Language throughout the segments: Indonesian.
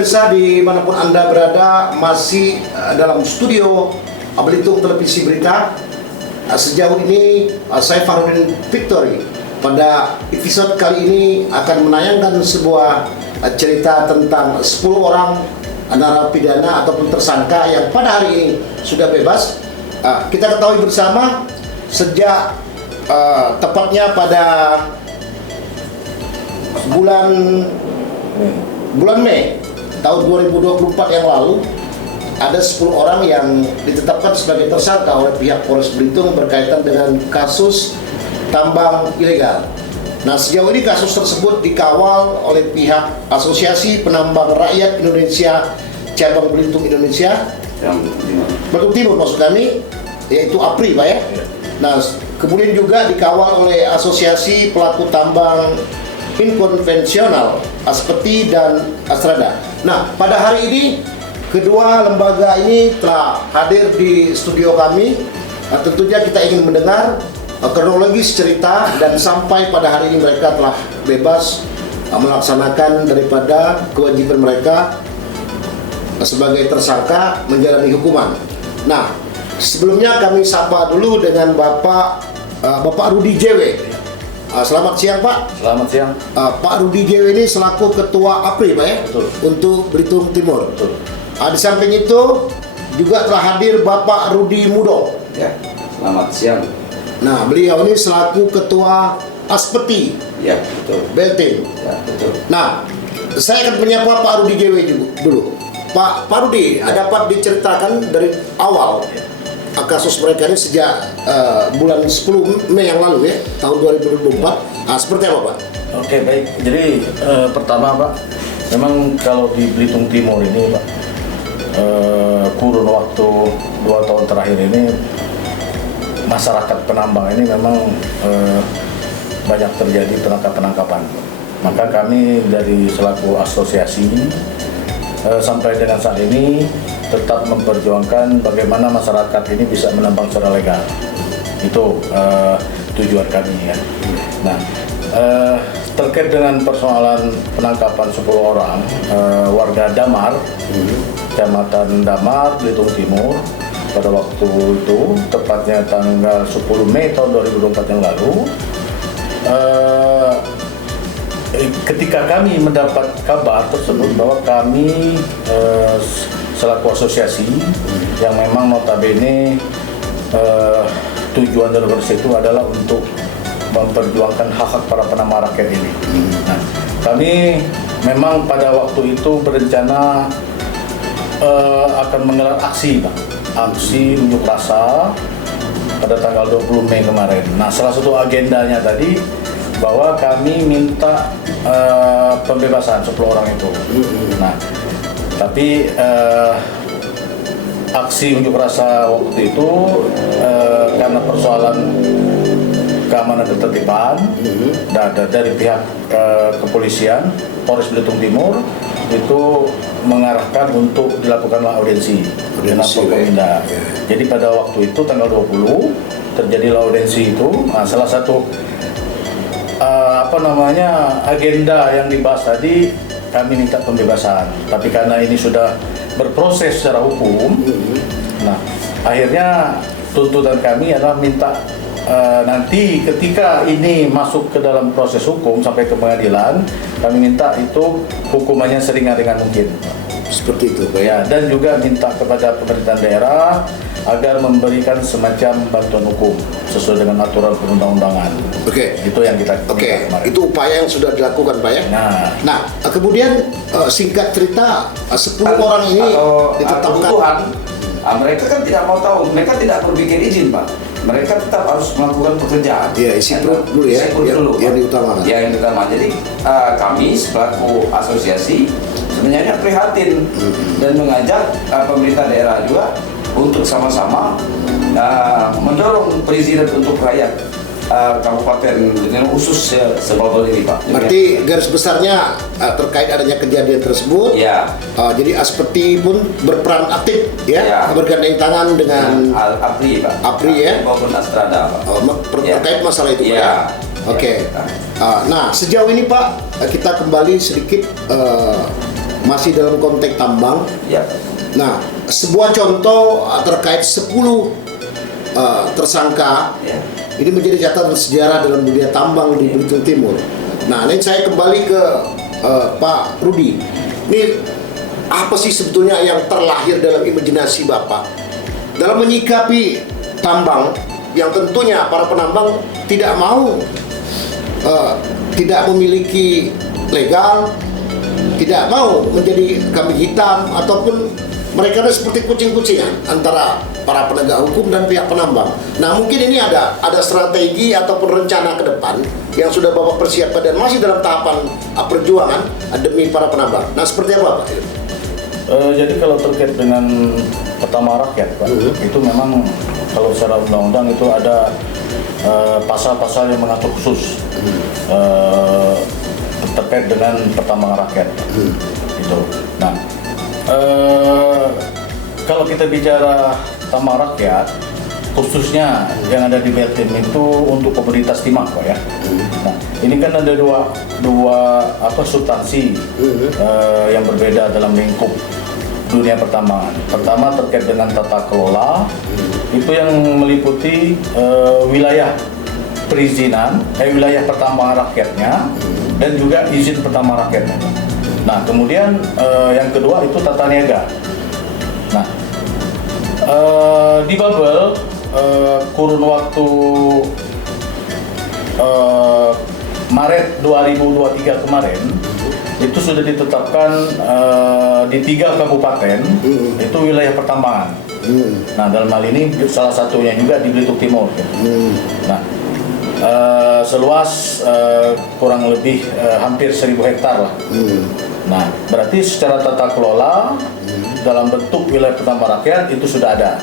pemirsa dimanapun Anda berada, masih dalam studio Belitung Televisi Berita. Sejauh ini saya Farudin Victory. Pada episode kali ini akan menayangkan sebuah cerita tentang 10 orang narapidana ataupun tersangka yang pada hari ini sudah bebas. Kita ketahui bersama sejak tepatnya pada bulan Mei tahun 2024 yang lalu, ada 10 orang yang ditetapkan sebagai tersangka oleh pihak Polres Belitung berkaitan dengan kasus tambang ilegal. Nah, sejauh ini kasus tersebut dikawal oleh pihak Asosiasi Penambang Rakyat Indonesia Cabang Belitung Indonesia, Belitung Timur maksud kami, yaitu APRI, Pak ya. Nah, kemudian juga dikawal oleh Asosiasi Pelaku Tambang Inkonvensional, Aspeti dan Astrada. Nah, pada hari ini kedua lembaga ini telah hadir di studio kami. Tentunya kita ingin mendengar kronologis cerita dan sampai pada hari ini mereka telah bebas melaksanakan daripada kewajiban mereka sebagai tersangka menjalani hukuman. Nah, sebelumnya kami sapa dulu dengan Bapak Rudi JW. Selamat siang, Pak. Selamat siang. Pak Rudi JW ini selaku Ketua APRI, Pak ya, Betul. untuk Belitung Timur. Betul. Di samping itu juga telah hadir Bapak Rudi Mudo. Ya, selamat siang. Nah, beliau ini selaku Ketua Aspeti Ya, betul. Belting. Ya, betul. Nah, saya akan menyapa Pak Rudi JW dulu. Pak Rudi, dapat diceritakan dari awal kasus mereka ini sejak bulan 10 Mei yang lalu ya, tahun 2024. Seperti apa, Pak? Oke, baik. Jadi pertama, Pak, memang kalau di Belitung Timur ini, Pak, kurun waktu 2 tahun terakhir ini masyarakat penambang ini memang banyak terjadi penangkapan. Maka kami dari selaku asosiasi sampai dengan saat ini tetap memperjuangkan bagaimana masyarakat ini bisa menambang secara legal. Itu tujuan kami ya. Nah, terkait dengan persoalan penangkapan 10 orang warga Damar, Kecamatan Damar, Belitung Timur, pada waktu itu tepatnya tanggal 10 Mei tahun 2024 yang lalu, ketika kami mendapat kabar tersebut bahwa kami selaku asosiasi yang memang notabene tujuan dari organisasi itu adalah untuk memperjuangkan hak-hak para penambang rakyat ini. Nah, kami memang pada waktu itu berencana akan menggelar aksi, Pak. Aksi unjuk rasa pada tanggal 20 Mei kemarin. Nah, salah satu agendanya tadi bahwa kami minta pembebasan 10 orang itu. Nah, tapi aksi unjuk rasa waktu itu karena persoalan keamanan dan ketertiban dari pihak kepolisian Polres Belitung Timur itu mengarahkan untuk dilakukanlah audiensi dengan Forkominda. Jadi pada waktu itu tanggal 20 terjadilah audiensi itu. Nah, salah satu agenda yang dibahas tadi kami minta pembebasan. Tapi karena ini sudah berproses secara hukum, nah akhirnya tuntutan kami adalah minta nanti ketika ini masuk ke dalam proses hukum sampai ke pengadilan, kami minta itu hukumannya seringan-ringan mungkin. Seperti itu, Pak. Ya, dan juga minta kepada pemerintahan daerah agar memberikan semacam bantuan hukum sesuai dengan aturan perundang-undangan. Oke. Itu yang kita Oke, kemarin. itu upaya yang sudah dilakukan, Pak ya. Nah, kemudian singkat cerita 10 orang ini ditetapkan. Kebutuhan, mereka kan tidak mau tahu, mereka tidak berpikir izin, Pak. Mereka tetap harus melakukan pekerjaan. Iya, isi perut dulu ya. Isi perut dulu, yang Pak. diutamakan. Ya, yang utama. Jadi kami selaku asosiasi sebenarnya prihatin dan mengajak pemerintah daerah juga untuk sama-sama mendorong perizinan untuk rakyat Kabupaten dengan khusus Sebabel ini, Pak. Berarti garis besarnya terkait adanya kejadian tersebut. Ya. Jadi Aspeti pun berperan aktif ya, Ya. bergandeng tangan dengan APRI, Pak. APRI ya. Maupun Astrada, Pak. Terkait masalah itu, Pak ya. Oke. Nah, sejauh ini Pak, kita kembali sedikit masih dalam konteks tambang. Ya. Nah, sebuah contoh terkait 10 tersangka Ya. ini menjadi catatan sejarah dalam dunia tambang di Belitung Timur. Nah, ini saya kembali ke Pak Rudi. Ini apa sih sebetulnya yang terlahir dalam imajinasi Bapak dalam menyikapi tambang yang tentunya para penambang tidak mau tidak memiliki legal, tidak mau menjadi kambing hitam ataupun mereka seperti kucing-kucingan antara para penegak hukum dan pihak penambang. Nah, mungkin ini ada strategi ataupun rencana ke depan yang sudah Bapak persiapkan dan masih dalam tahapan perjuangan demi para penambang. Nah, seperti apa, Pak? Jadi kalau terkait dengan pertama rakyat, Pak, itu memang kalau secara undang-undang itu ada pasal-pasal yang mengatur khusus terkait dengan pertambangan rakyat. Gitu. Nah, kalau kita bicara tambang rakyat, khususnya yang ada di Beltim itu untuk komoditas timah, Pak ya. Nah, ini kan ada dua substansi yang berbeda dalam lingkup dunia pertambangan. Pertama terkait dengan tata kelola, itu yang meliputi wilayah perizinan, wilayah pertambangan rakyatnya, dan juga izin pertambangan rakyatnya. Nah, kemudian yang kedua itu tata niaga. Nah, di Babel kurun waktu Maret 2023 kemarin itu sudah ditetapkan di 3 kabupaten itu wilayah pertambangan. Nah, dalam hal ini salah satunya juga di Belitung Timur. Nah, seluas kurang lebih hampir 1.000 hektar lah. Nah, berarti secara tata kelola dalam bentuk wilayah pertambang rakyat itu sudah ada.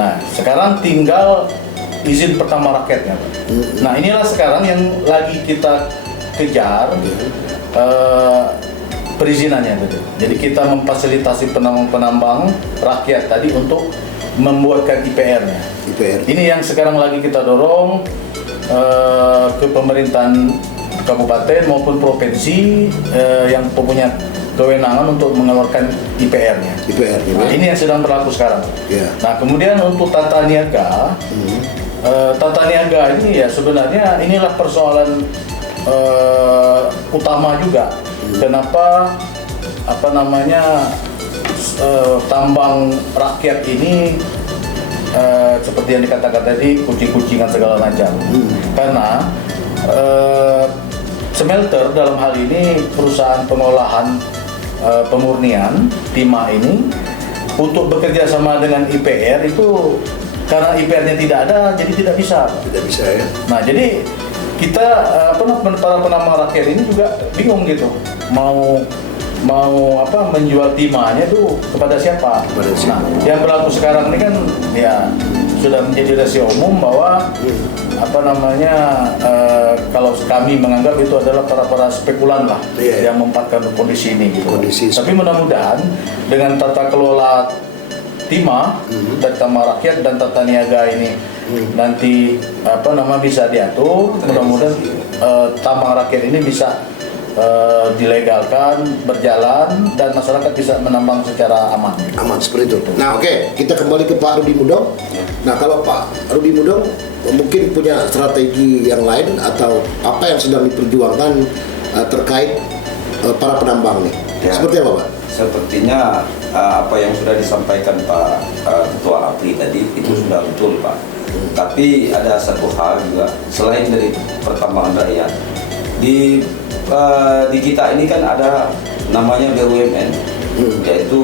Nah, sekarang tinggal izin pertambang rakyatnya. Nah, inilah sekarang yang lagi kita kejar perizinannya gitu. Jadi kita memfasilitasi penambang-penambang rakyat tadi untuk membuatkan IPR-nya. Ini yang sekarang lagi kita dorong ke pemerintahan kabupaten maupun provinsi yang punya kewenangan untuk mengeluarkan IPR-nya. Nah, ini yang sedang berlaku sekarang. Nah, kemudian untuk tata niaga, tata niaga ini ya sebenarnya inilah persoalan utama juga. Kenapa tambang rakyat ini seperti yang dikatakan tadi kucing-kucingan segala macam. Karena smelter dalam hal ini perusahaan pengolahan pemurnian timah ini untuk bekerja sama dengan IPR itu karena IPR-nya tidak ada jadi tidak bisa ya. Nah, jadi kita para penambang rakyat ini juga bingung gitu mau menjual timahnya itu kepada siapa. Nah, yang berlaku sekarang ini kan ya sudah menjadi rahasia umum bahwa kalau kami menganggap itu adalah para spekulan lah yang memanfaatkan kondisi ini gitu. Tapi mudah-mudahan dengan tata kelola timah dan tambang rakyat dan tata niaga ini nanti bisa diatur, mudah-mudahan tambang rakyat ini bisa dilegalkan, berjalan, dan masyarakat bisa menambang secara aman. Seperti itu. Nah, oke, kita kembali ke Pak Rudi Mudong. Nah, kalau Pak Rudi Mudong mungkin punya strategi yang lain atau apa yang sedang diperjuangkan terkait para penambang nih. Seperti apa, Pak? Sepertinya apa yang sudah disampaikan Pak Ketua APRI tadi itu sudah betul, Pak. Tapi ada satu hal juga selain dari pertambangan rakyat di kita ini kan ada namanya BUMN, yaitu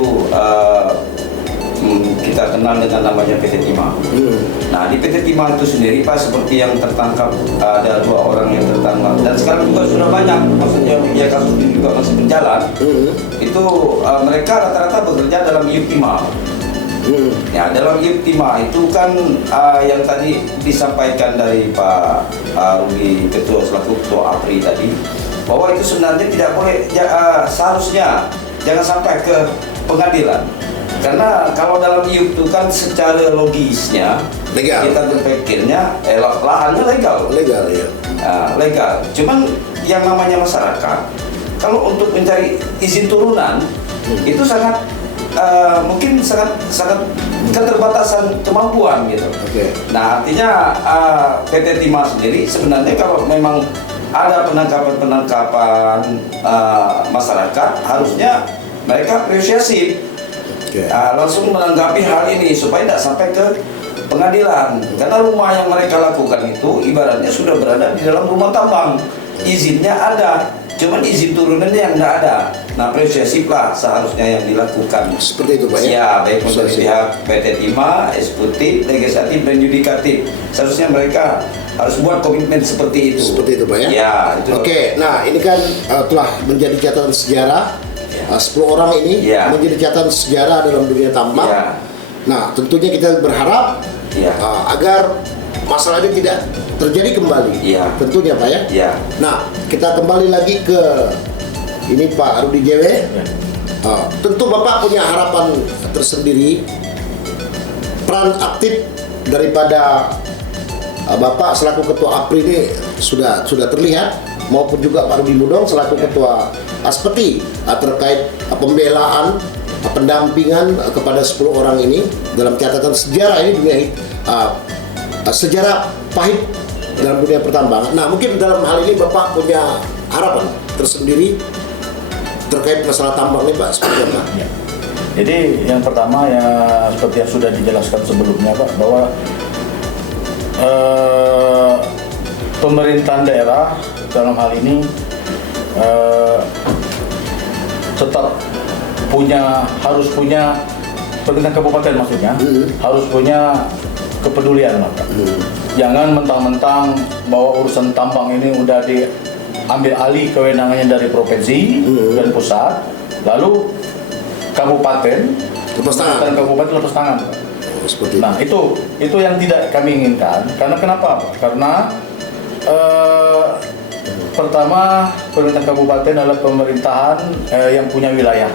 kita kenal dengan namanya PT Timah. Nah, di PT Timah itu sendiri, Pak, seperti yang tertangkap ada 2 orang yang tertangkap dan sekarang juga sudah banyak, maksudnya ya kasus ini juga masih berjalan. Itu mereka rata-rata bekerja dalam IUP Timah. Ya, dalam IUP Timah itu kan yang tadi disampaikan dari Pak Rudi Ketua selaku Ketua APRI tadi, bahwa itu sebenarnya tidak boleh, seharusnya jangan sampai ke pengadilan. Karena kalau dalam IUP itu kan secara logisnya legal. Kita berpikirnya lahannya legal ya. Legal. Cuman yang namanya masyarakat, kalau untuk mencari izin turunan itu sangat mungkin sangat keterbatasan kemampuan gitu. Oke. Nah artinya PT Timah sendiri sebenarnya kalau memang ada penangkapan masyarakat, harusnya mereka apresiasi langsung menanggapi hal ini supaya tidak sampai ke pengadilan. Karena rumah yang mereka lakukan itu ibaratnya sudah berada di dalam rumah tambang, izinnya ada, cuman izin turunannya yang tidak ada. Nah, apresiasi lah seharusnya yang dilakukan. Seperti itu, Pak ya? Ya, baik untuk pihak PT Timah, eksekutif, legislatif, dan yudikatif. Seharusnya mereka harus buat komitmen seperti itu. Seperti itu, Pak ya? Ya, itu. Oke, nah ini kan telah menjadi catatan sejarah. 10 orang ini menjadi catatan sejarah dalam dunia tambang. Ya. Nah, tentunya kita berharap agar masalah ini tidak terjadi kembali. Ya. Tentunya, Pak ya? Ya. Nah, kita kembali lagi ke ini Pak Rudi JW. Tentu Bapak punya harapan tersendiri, peran aktif daripada Bapak selaku Ketua APRI ini sudah terlihat, maupun juga Pak Rudi Mudong selaku Ketua Aspeti terkait pembelaan, pendampingan kepada 10 orang ini dalam catatan sejarah ini, dunia sejarah pahit dalam dunia pertambangan. Nah, mungkin dalam hal ini Bapak punya harapan tersendiri terkait masalah tambang ini, Pak, seperti apa? Ya. Jadi yang pertama ya seperti yang sudah dijelaskan sebelumnya, Pak, bahwa pemerintahan daerah dalam hal ini tetap harus punya pemerintahan kabupaten maksudnya harus punya kepedulian, Pak. Jangan mentang-mentang bahwa urusan tambang ini udah diambil alih kewenangannya dari provinsi dan pusat, lalu kabupaten lepas tangan. Nah, itu yang tidak kami inginkan. Karena kenapa? Karena pertama, pemerintahan kabupaten adalah pemerintahan yang punya wilayah.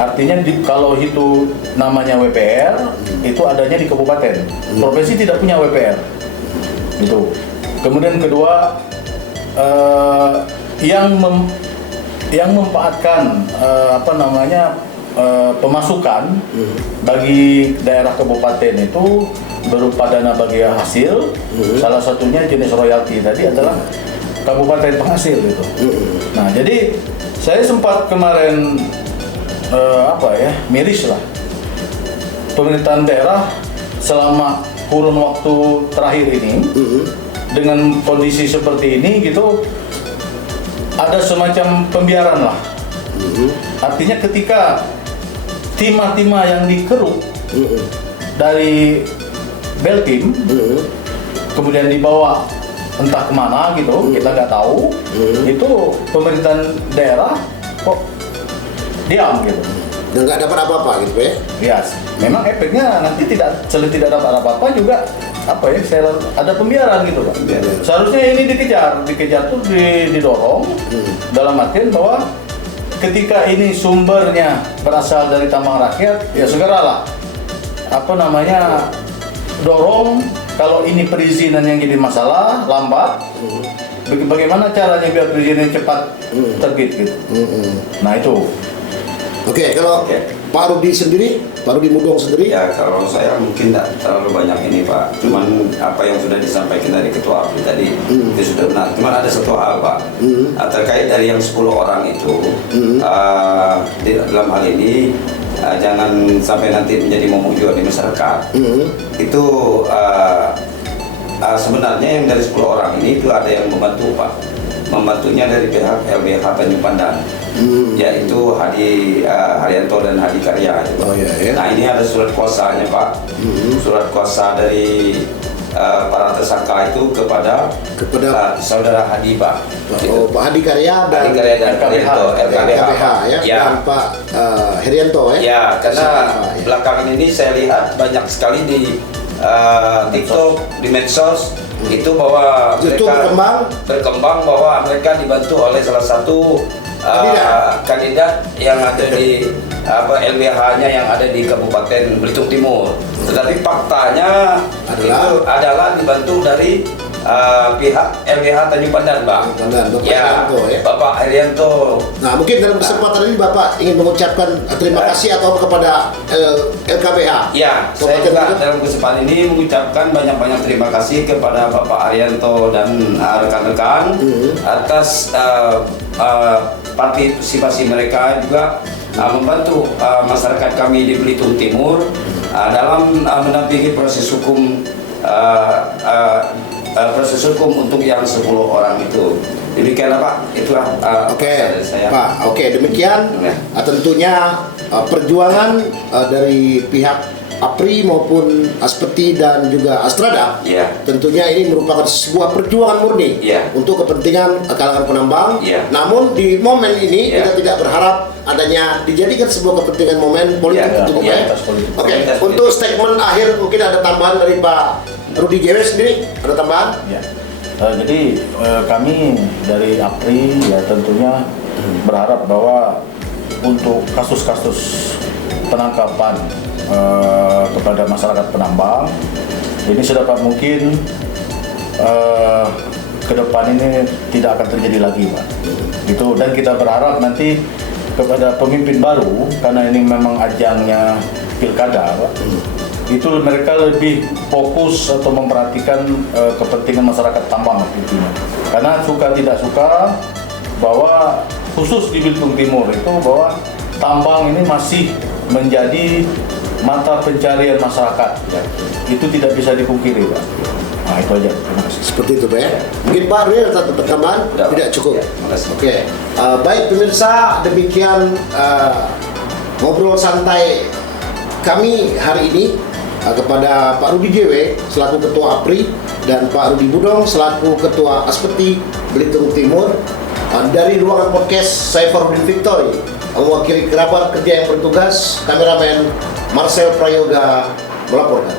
Artinya kalau itu namanya WPR, itu adanya di kabupaten. Provinsi tidak punya WPR. Itu. Kemudian kedua, yang memanfaatkan pemasukan bagi daerah kabupaten itu berupa dana bagi hasil. Salah satunya jenis royalti tadi adalah kabupaten penghasil itu. Nah, jadi saya sempat kemarin miris lah, pemerintahan daerah selama kurun waktu terakhir ini dengan kondisi seperti ini gitu, ada semacam pembiaran lah. Artinya ketika timah-timah yang dikeruk dari Belkim kemudian dibawa entah kemana gitu, kita nggak tahu, itu pemerintahan daerah kok diam gitu. Dan nggak dapat apa-apa gitu ya? Yes. Memang efeknya nanti selain tidak dapat apa-apa juga ada pembiaran gitu, Pak. Seharusnya ini dikejar tuh didorong dalam artian bahwa ketika ini sumbernya berasal dari tambang rakyat, ya segeralah dorong. Kalau ini perizinan yang jadi masalah lambat, bagaimana caranya biar perizinan cepat terbit gitu. Nah itu. Oke, kalau Pak Rudi Mudong sendiri? Ya, kalau saya mungkin tidak terlalu banyak ini, Pak. Cuman apa yang sudah disampaikan dari Ketua APRI tadi itu sudah benar. Cuman ada satu hal, Pak, terkait dari yang 10 orang itu, dalam hal ini jangan sampai nanti menjadi momok juga di masyarakat. Itu sebenarnya yang dari 10 orang ini itu ada yang membantu, Pak. Membantunya dari pihak LBH Tanjung Pandan, yaitu Haryanto dan Hadi Karya. Nah, ini ada surat kuasanya, Pak. Surat kuasa dari para tersangka itu kepada saudara Hadi, Pak. Pak Hadi Karya dan Haryanto, LKBH ya, dan Pak Haryanto ya. Ya, karena belakangan ini saya lihat banyak sekali di TikTok, di medsos itu bahwa mereka berkembang bahwa mereka dibantu oleh salah satu kandidat yang ada di LBH-nya yang ada di Kabupaten Belitung Timur. Tetapi faktanya itu adalah dibantu dari pihak LGH Tanjung Pandan, Pak. Pandan, Bapak Ya, Haryanto, ya. Bapak Haryanto. Nah, mungkin dalam kesempatan ini Bapak ingin mengucapkan terima kasih atau kepada LKBH. Ya, saya Kabupaten juga Bogor. dalam kesempatan ini mengucapkan banyak-banyak terima kasih kepada Bapak Haryanto dan rekan-rekan atas partisipasi mereka juga membantu masyarakat kami di Belitung Timur dalam mendampingi proses hukum untuk yang 10 orang itu. Demikianlah Pak, itulah Oke, dari saya. Pak. Oke, demikian Ya. tentunya perjuangan dari pihak APRI maupun Aspeti dan juga Astrada. Ya. Tentunya ini merupakan sebuah perjuangan murni Ya. untuk kepentingan kalangan penambang. Ya. Namun di momen ini Ya. kita tidak berharap adanya dijadikan sebuah kepentingan momen politik Ya. untuk Ya. Oke, Komunitas untuk politik. statement akhir mungkin ada tambahan dari Pak Rudi Jewe sendiri, ada tambahan? Ya. Jadi kami dari APRI ya tentunya berharap bahwa untuk kasus-kasus penangkapan kepada masyarakat penambang ini sedapat mungkin ke depan ini tidak akan terjadi lagi, Pak. Gitu, dan kita berharap nanti kepada pemimpin baru, karena ini memang ajangnya pilkada, Pak. Itu mereka lebih fokus atau memperhatikan kepentingan masyarakat tambang intinya. Karena suka tidak suka bahwa khusus di Belitung Timur itu bahwa tambang ini masih menjadi mata pencarian masyarakat. Ya. Itu tidak bisa dipungkiri, Pak. Nah, itu aja. Terima kasih. Seperti itu, Pak. Mungkin Pak Rudi ada tambahan? Tidak, Pak. Tidak cukup. Ya, terima kasih. Oke, baik pemirsa, demikian ngobrol santai kami hari ini kepada Pak Rudi Jewe selaku Ketua APRI dan Pak Rudi Budong selaku Ketua Aspeti Belitung Timur. Dari ruangan podcast saya Farudin Victory mewakili kerabat kerja yang bertugas, kameramen Marcel Prayoga melaporkan.